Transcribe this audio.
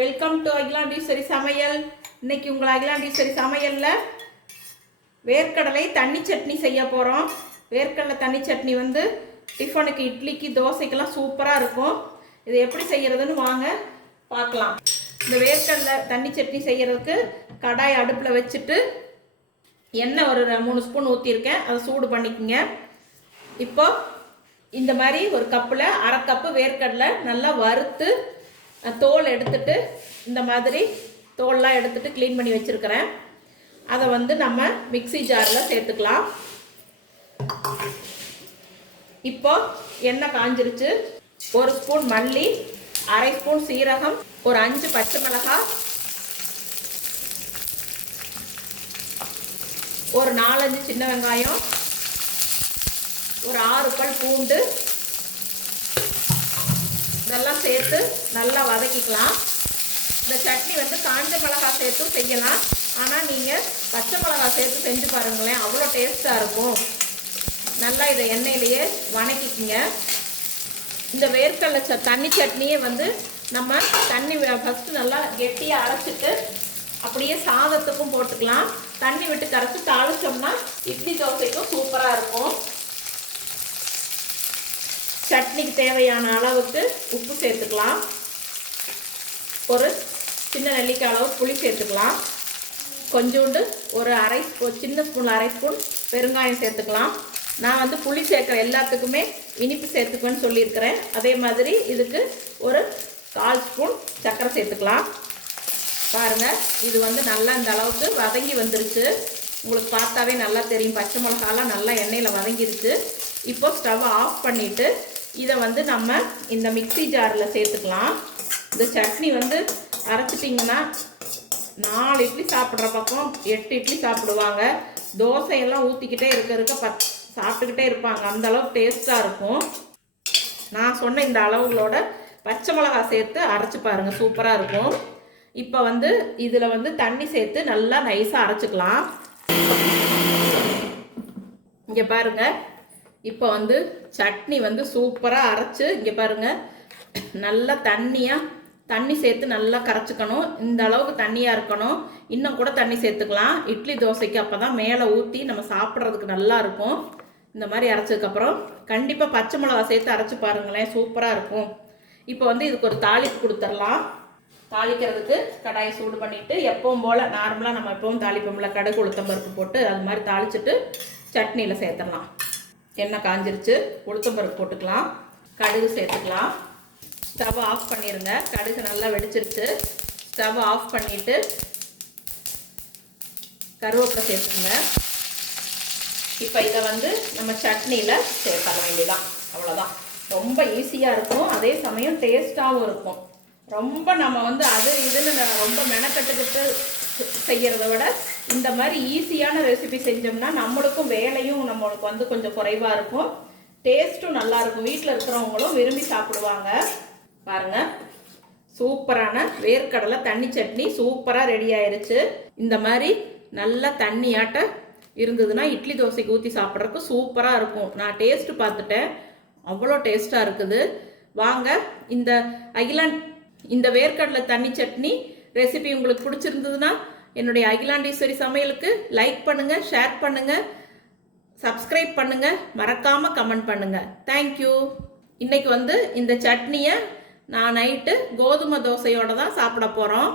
Welcome to Akilandeswari சமையல் இன்னைக்கு உங்கள் அகிலாண்டீஸ்வரி சமையலில் வேர்க்கடலை தண்ணி சட்னி செய்ய போகிறோம் வேர்க்கடலை தண்ணி சட்னி வந்து டிஃபனுக்கு இட்லிக்கு தோசைக்கெல்லாம் சூப்பராக இருக்கும். இது எப்படி செய்கிறதுன்னு வாங்க பார்க்கலாம். இந்த வேர்க்கடலை தண்ணி சட்னி செய்கிறதுக்கு கடாய் அடுப்பில் வச்சுட்டு எண்ணெய் ஒரு மூணு ஸ்பூன் ஊற்றிருக்கேன் அதை சூடு பண்ணிக்கோங்க. இப்போ இந்த மாதிரி ஒரு கப்பில் அரை கப்பு வேர்க்கடலை நல்லா வறுத்து தோல் எடுத்துட்டு இந்த மாதிரி தோல்லாம் எடுத்துட்டு க்ளீன் பண்ணி வச்சுருக்கிறேன். அதை வந்து நம்ம மிக்ஸி ஜாரில் சேர்த்துக்கலாம். இப்போ எண்ணெய் காஞ்சிருச்சு. ஒரு ஸ்பூன் மல்லி அரை ஸ்பூன் சீரகம் ஒரு அஞ்சு பச்சை மிளகாய் ஒரு நாலஞ்சு சின்ன வெங்காயம் ஒரு ஆறு பல் பூண்டு இதெல்லாம் சேர்த்து நல்லா வதக்கிக்கலாம். இந்த சட்னி வந்து காஞ்ச மிளகாய் சேர்த்தும் செய்யலாம். ஆனால் நீங்கள் பச்சை மிளகாய் சேர்த்து செஞ்சு பாருங்களேன். அவ்வளோ டேஸ்ட்டாக இருக்கும். நல்லா இதை எண்ணெயிலேயே வணக்கிக்கிங்க. இந்த வேர்க்கடலை ச தண்ணி சட்னியே வந்து நம்ம தண்ணி ஃபஸ்ட்டு நல்லா கெட்டியாக அரைச்சிட்டு அப்படியே சாதத்துக்கும் போட்டுக்கலாம். தண்ணி விட்டு கரைச்சி தாளிச்சோம்னா இட்லி தோசைக்கும் சூப்பராக இருக்கும். சட்னிக்கு தேவையான அளவுக்கு உப்பு சேர்த்துக்கலாம். ஒரு சின்ன நெல்லிக்காய் அளவு புளி சேர்த்துக்கலாம். கொஞ்சோண்டு ஒரு அரை ஒரு சின்ன ஸ்பூன் அரை ஸ்பூன் பெருங்காயம் சேர்த்துக்கலாம். நான் வந்து புளி சேர்க்குற எல்லாத்துக்குமே இனிப்பு சேர்த்துக்குவேன்னு சொல்லியிருக்கிறேன். அதே மாதிரி இதுக்கு ஒரு கால் ஸ்பூன் சர்க்கரை சேர்த்துக்கலாம். பாருங்கள் இது வந்து நல்லா இந்த அளவுக்கு வதங்கி வந்துருச்சு. உங்களுக்கு பார்த்தாவே நல்லா தெரியும். பச்சை மிளகாலாம் நல்லா எண்ணெயில் வதங்கிருச்சு. இப்போ ஸ்டவ் ஆஃப் பண்ணிவிட்டு இதை வந்து நம்ம இந்த மிக்ஸி ஜாரில் சேர்த்துக்கலாம். இந்த சட்னி வந்து அரைச்சிட்டிங்கன்னா நாலு இட்லி சாப்பிட்ற பக்கம் எட்டு இட்லி சாப்பிடுவாங்க. தோசையெல்லாம் ஊற்றிக்கிட்டே இருக்க இருக்க பத் சாப்பிட்டுக்கிட்டே இருப்பாங்க. அந்த அளவுக்கு டேஸ்ட்டாக இருக்கும். நான் சொன்ன இந்த அளவுகளோட பச்சை மிளகாய் சேர்த்து அரைச்சி பாருங்கள் சூப்பராக இருக்கும். இப்போ வந்து இதில் வந்து தண்ணி சேர்த்து நல்லா நைஸாக அரைச்சிக்கலாம். இங்கே பாருங்கள் இப்போ வந்து சட்னி வந்து சூப்பராக அரைச்சு இங்கே பாருங்க நல்லா தண்ணியாக தண்ணி சேர்த்து நல்லா கரைச்சிக்கணும். இந்த அளவுக்கு தண்ணியாக இருக்கணும். இன்னும் கூட தண்ணி சேர்த்துக்கலாம். இட்லி தோசைக்கு அப்போ தான் மேலே ஊற்றி நம்ம சாப்பிட்றதுக்கு நல்லா இருக்கும். இந்த மாதிரி அரைச்சதுக்கப்புறம் கண்டிப்பாக பச்சை மிளகா சேர்த்து அரைச்சி பாருங்களேன் சூப்பராக இருக்கும். இப்போ வந்து இதுக்கு ஒரு தாளிப்பு கொடுத்துடலாம். தாளிக்கிறதுக்கு கடாயை சூடு பண்ணிவிட்டு எப்பவும் போல் நார்மலாக நம்ம எப்பவும் தாளிப்போம்ல கடுகு உளுத்தம் பருப்பு போட்டு அது மாதிரி தாளிச்சிட்டு சட்னியில் சேர்த்துடலாம். எண்ணெய் காஞ்சிருச்சு. உளுத்தம்பருப்பு போட்டுக்கலாம். கடுகு சேர்த்துக்கலாம். ஸ்டவ் ஆஃப் பண்ணிடுங்க கடுகு நல்லா வெடிச்சிருச்சு. ஸ்டவ் ஆஃப் பண்ணிவிட்டு கருவேப்பிலை சேர்த்துங்க. இப்போ இதை வந்து நம்ம சட்னியில் சேர்த்தர வேண்டியதான் அவ்வளோதான் ரொம்ப ஈஸியாக இருக்கும். அதே சமயம் டேஸ்ட்டாகவும் இருக்கும். ரொம்ப நம்ம வந்து அது இதுன்னு ரொம்ப மெனக்கட்டுக்கிட்டு செய்கிறத விட இந்த மாதிரி ஈஸியான ரெசிபி செஞ்சோம்னா நம்மளுக்கும் வேலையும் நம்மளுக்கு வந்து கொஞ்சம் குறைவாக இருக்கும். டேஸ்ட்டும் நல்லாயிருக்கும் வீட்டில் இருக்கிறவங்களும் விரும்பி சாப்பிடுவாங்க. பாருங்க. சூப்பரான வேர்க்கடலை தண்ணி சட்னி சூப்பராக ரெடி ஆயிடுச்சு இந்த மாதிரி நல்லா தண்ணியாட்ட இருந்ததுன்னா இட்லி தோசைக்கு ஊற்றி சாப்பிட்றதுக்கு சூப்பராக இருக்கும். நான் டேஸ்ட்டு பார்த்துட்டேன். அவ்வளோ டேஸ்ட்டாக இருக்குது. வாங்க இந்த அகிலாண்ட் இந்த வேர்க்கடலை தண்ணி சட்னி ரெசிபி உங்களுக்கு பிடிச்சிருந்ததுன்னா என்னுடைய அகிலாண்டீஸ்வரி சமையலுக்கு லைக் பண்ணுங்கள் ஷேர் பண்ணுங்கள் சப்ஸ்கிரைப் பண்ணுங்க மறக்காம கமெண்ட் பண்ணுங்க. தேங்க்யூ இன்னைக்கு வந்து இந்த சட்னியை நான் நைட்டு கோதுமை தோசையோட தான் சாப்பிட போகிறோம்